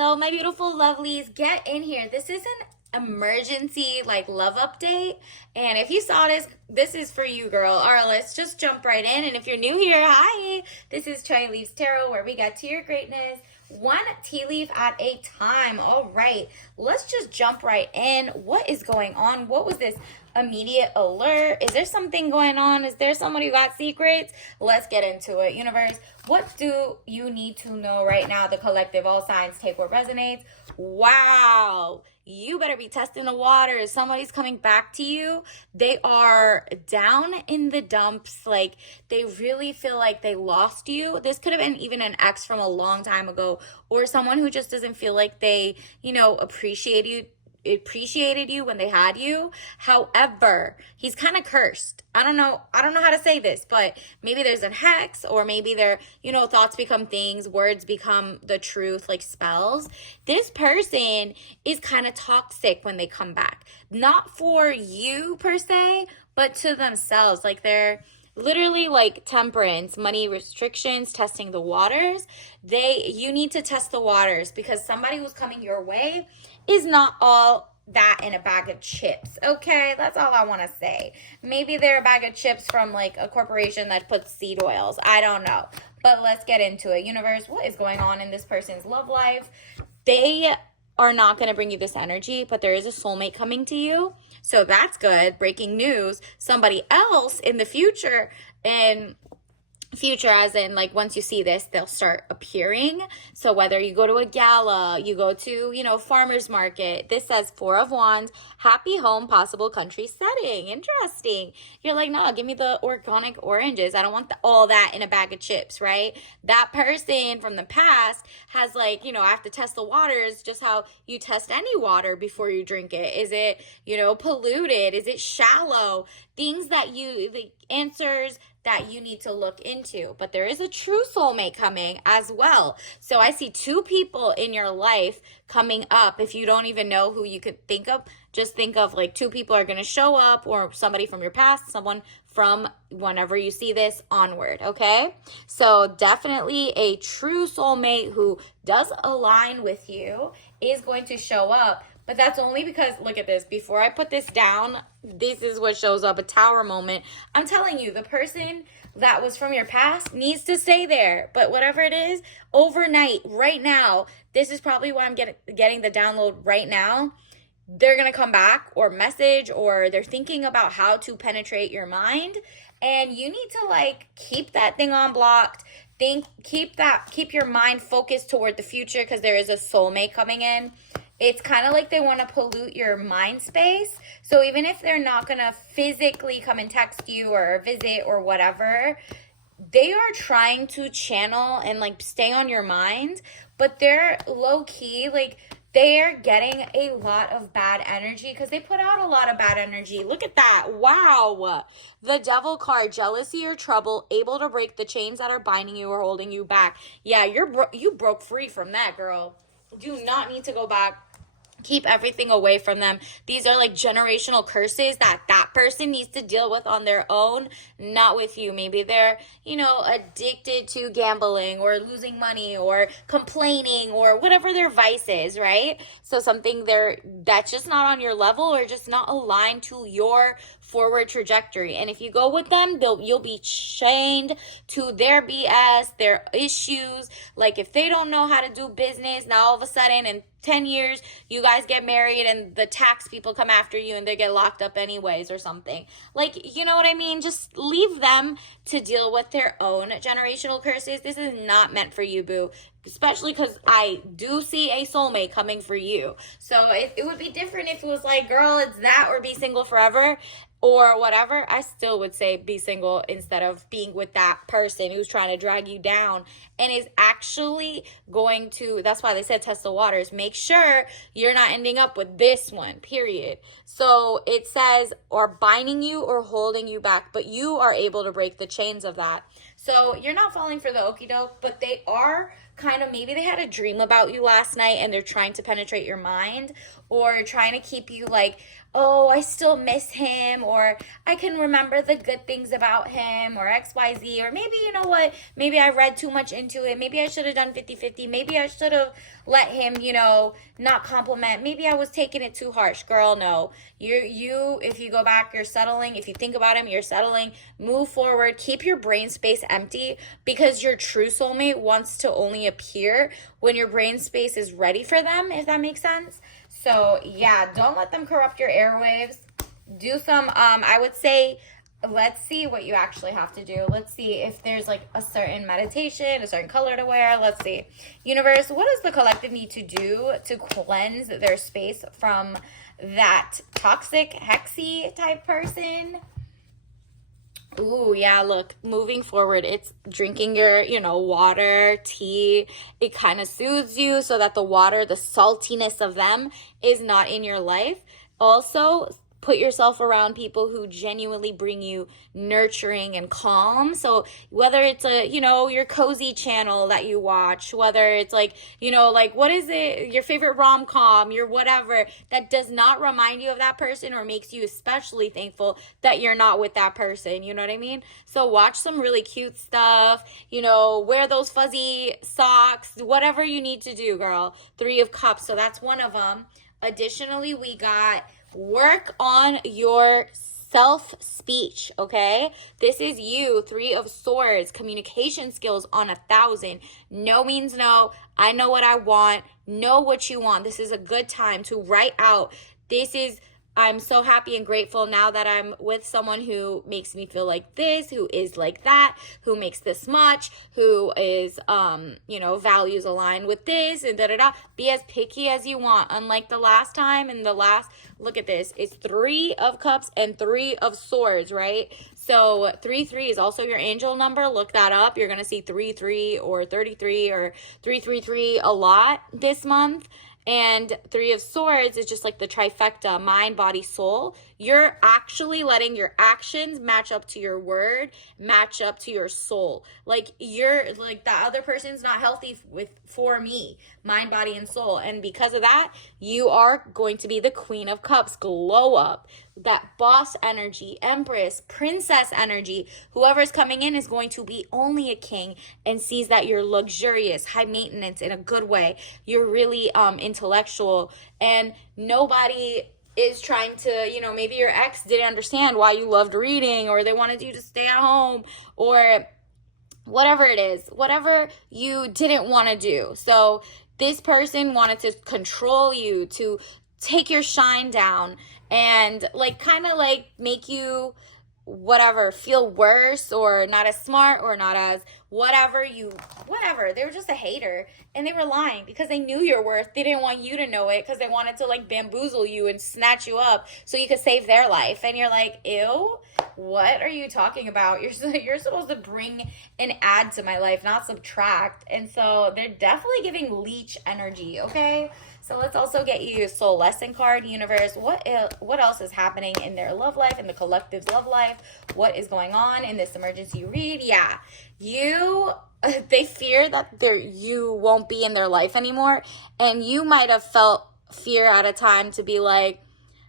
Hello, my beautiful lovelies. Get in here. This is an emergency like love update. And if you saw this, this is for you, girl. All right, let's just jump right in. And if you're new here, hi. This is Chai Leaves Tarot, where we get to your greatness one tea leaf at a time. All right, let's just jump right in. What is going on? What was this immediate alert? Is there something going on? Is there somebody who got secrets? Let's get into it. Universe, what do you need to know right now? The collective, all signs, take what resonates. Wow, you better be testing the waters. Somebody's coming back to you. They are down in the dumps. Like, they really feel like they lost you. This could have been even an ex from a long time ago, or someone who just doesn't feel like they, appreciated you when they had you. However, he's kind of cursed. I don't know how to say this, but maybe there's a hex, or maybe thoughts become things, words become the truth, like spells. This person is kind of toxic when they come back, not for you per se, but to themselves. Like, they're literally like temperance, money restrictions, testing the waters. You need to test the waters, because somebody who's coming your way is not all that in a bag of chips. Okay, that's all I want to say. Maybe they're a bag of chips from like a corporation that puts seed oils. I don't know. But let's get into it. Universe, what is going on in this person's love life? They are not going to bring you this energy, but there is a soulmate coming to you. So that's good. Breaking news. Somebody else in the future, and future as in like once you see this, they'll start appearing. So whether you go to a gala, you go to farmer's market, this says Four of Wands, happy home, possible country setting. Interesting. You're like, no, give me the organic oranges. I don't want all that in a bag of chips, right? That person from the past has I have to test the waters, just how you test any water before you drink it. Is it polluted? Is it shallow? Things that the answers that you need to look into. But there is a true soulmate coming as well. So I see two people in your life coming up. If you don't even know who you could think of, just think of like two people are going to show up, or somebody from your past, someone from whenever you see this onward, okay? So definitely a true soulmate who does align with you is going to show up. But that's only because, look at this, before I put this down, this is what shows up, a tower moment. I'm telling you, the person that was from your past needs to stay there. But whatever it is, overnight, right now, this is probably why I'm getting the download right now. They're going to come back or message, or they're thinking about how to penetrate your mind. And you need to keep that thing on blocked. Keep your mind focused toward the future, because there is a soulmate coming in. It's kind of like they want to pollute your mind space. So even if they're not going to physically come and text you or visit or whatever, they are trying to channel and stay on your mind. But they're low key, they're getting a lot of bad energy, because they put out a lot of bad energy. Look at that. Wow. The Devil card, jealousy or trouble, able to break the chains that are binding you or holding you back. Yeah, you broke free from that, girl. Do not need to go back. Keep everything away from them. These are generational curses that person needs to deal with on their own, not with you. Maybe they're, addicted to gambling or losing money or complaining or whatever their vice is, right? So something that's just not on your level, or just not aligned to your forward trajectory. And if you go with them, you'll be chained to their BS, their issues. If they don't know how to do business, now all of a sudden in 10 years, you guys get married and the tax people come after you and they get locked up anyways or something. You know what I mean? Just leave them to deal with their own generational curses. This is not meant for you, boo. Especially because I do see a soulmate coming for you. So it would be different if it was girl, it's that or be single forever or whatever. I still would say be single instead of being with that person who's trying to drag you down and is actually going to, that's why they said test the waters. Make sure you're not ending up with this one, period. So it says, or binding you or holding you back, but you are able to break the chains of that. So you're not falling for the okie doke, but they are kind of, maybe they had a dream about you last night and they're trying to penetrate your mind, or trying to keep you oh, I still miss him, or I can remember the good things about him, or XYZ, or maybe, you know what, maybe I read too much into it. Maybe I should have done 50-50. Maybe I should have let him, not compliment. Maybe I was taking it too harsh. Girl, no. If you go back, you're settling. If you think about him, you're settling. Move forward. Keep your brain space empty, because your true soulmate wants to only appear when your brain space is ready for them, if that makes sense. So yeah, don't let them corrupt your airwaves. Do some, I would say, let's see what you actually have to do. Let's see if there's like a certain meditation, a certain color to wear. Let's see. Universe, what does the collective need to do to cleanse their space from that toxic, hexy type person? Ooh, yeah, look, moving forward, it's drinking your, water, tea. It kind of soothes you so that the water, the saltiness of them is not in your life. Also, put yourself around people who genuinely bring you nurturing and calm. So whether it's your cozy channel that you watch, whether it's like what is it, your favorite rom-com, your whatever, that does not remind you of that person or makes you especially thankful that you're not with that person. You know what I mean? So watch some really cute stuff, wear those fuzzy socks, whatever you need to do, girl. 3 of Cups. So that's one of them. Additionally, we got work on your self-speech, okay? This is you, 3 of Swords, communication skills on 1,000. No means no. I know what I want. Know what you want. This is a good time to write out. I'm so happy and grateful now that I'm with someone who makes me feel like this, who is like that, who makes this much, who is, values align with this, and da-da-da. Be as picky as you want. Unlike the last time, look at this. It's 3 of Cups and 3 of Swords, right? So 3-3 is also your angel number. Look that up. You're going to see 3-3 or 33 or 333 a lot this month. And 3 of Swords is just like the trifecta, mind, body, soul. You're actually letting your actions match up to your word, match up to your soul. Like the other person's not healthy for me, mind, body, and soul. And because of that, you are going to be the Queen of Cups. Glow up. That boss energy, empress, princess energy. Whoever's coming in is going to be only a king and sees that you're luxurious, high maintenance in a good way. You're really intellectual, and nobody is trying to, maybe your ex didn't understand why you loved reading, or they wanted you to stay at home, or whatever it is, whatever you didn't want to do. So this person wanted to control you, to take your shine down, and make you feel worse, or not as smart, or not as whatever. They were just a hater, and they were lying because they knew your worth. They didn't want you to know it because they wanted to bamboozle you and snatch you up so you could save their life. And you're like, ew, what are you talking about? You're supposed to bring and add to my life, not subtract. And so they're definitely giving leech energy, okay? So let's also get you a soul lesson card. Universe, what else is happening in their love life, in the collective's love life? What is going on in this emergency read? Yeah, they fear that you won't be in their life anymore, and you might have felt fear at a time to be like,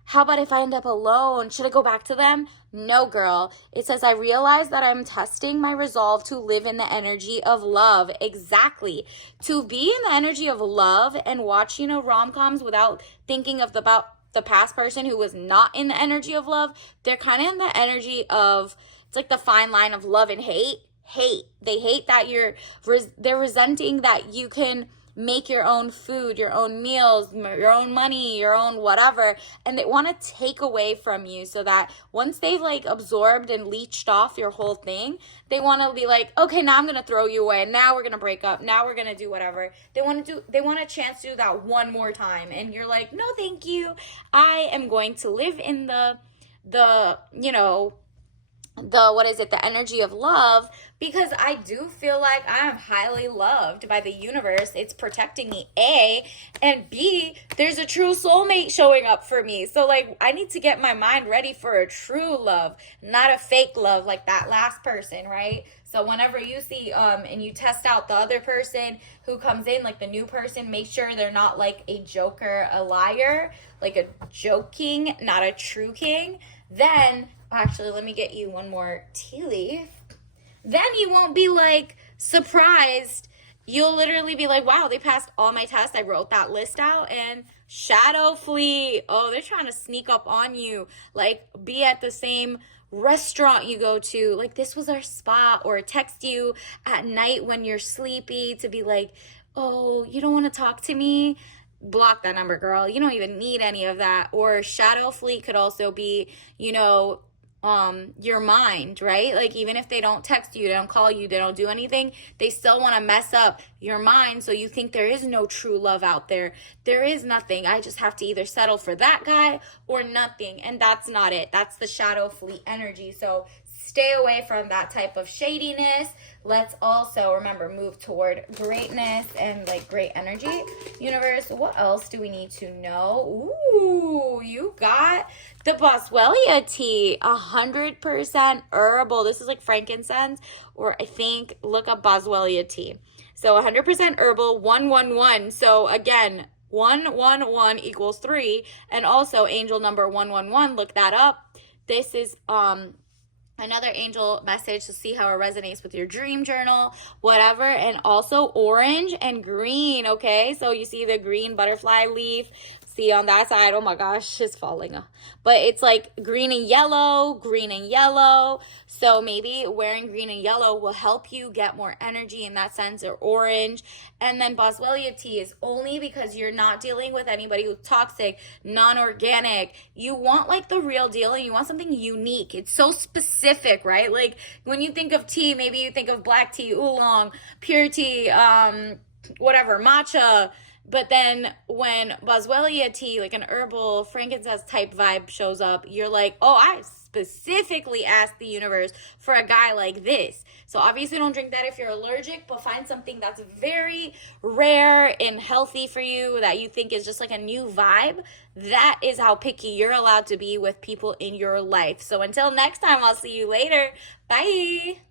how about if I end up alone? Should I go back to them? No, girl. It says, I realize that I'm testing my resolve to live in the energy of love. Exactly. To be in the energy of love and watch, rom-coms without thinking about the past person who was not in the energy of love. They're kind of in the energy of, it's like the fine line of love and hate. They hate that they're resenting that you can make your own food, your own meals, your own money, your own whatever, and they want to take away from you, so that once they've absorbed and leached off your whole thing, they want to be like, okay, now I'm going to throw you away, now we're going to break up, now we're going to do whatever. They want a chance to do that one more time, and you're like, no, thank you. I am going to live in the the energy of love, because I do feel like I am highly loved by the universe. It's protecting me, A, and B, there's a true soulmate showing up for me. So like, I need to get my mind ready for a true love, not a fake love like that last person, right? So whenever you see and you test out the other person who comes in, like the new person, make sure they're not like a joker, a liar, like a joking, not a true king. Then actually, let me get you one more tea leaf. Then you won't be like surprised. You'll literally be like, wow, they passed all my tests. I wrote that list out, and shadow flee. Oh, they're trying to sneak up on you. Like, be at the same restaurant you go to. Like, this was our spot. Or text you at night when you're sleepy to be like, oh, you don't want to talk to me? Block that number, girl. You don't even need any of that. Or shadow fleet could also be, your mind, right? Like, even if they don't text you, they don't call you, they don't do anything, they still want to mess up your mind, so you think there is no true love out there. There is nothing. I just have to either settle for that guy or nothing, and that's not it. That's the shadow fleet energy. So stay away from that type of shadiness. Let's also, remember, move toward greatness and like great energy. Universe, what else do we need to know? Ooh, you got the Boswellia tea, 100% herbal. This is like frankincense, or I think, look up Boswellia tea. So 100% herbal, 111. So again, 111 equals 3. And also angel number 111, look that up. This is another angel message to see how it resonates with your dream journal, whatever. And also orange and green, okay? So you see the green butterfly leaf, see on that side, oh my gosh, it's falling. But it's like green and yellow, green and yellow. So maybe wearing green and yellow will help you get more energy in that sense, or orange. And then Boswellia tea is only because you're not dealing with anybody who's toxic, non-organic. You want like the real deal, and you want something unique. It's so specific, right? Like when you think of tea, maybe you think of black tea, oolong, pure tea, whatever, matcha. But then when Boswellia tea, like an herbal frankincense type vibe shows up, you're like, oh, I specifically asked the universe for a guy like this. So obviously don't drink that if you're allergic, but find something that's very rare and healthy for you that you think is just like a new vibe. That is how picky you're allowed to be with people in your life. So until next time, I'll see you later. Bye.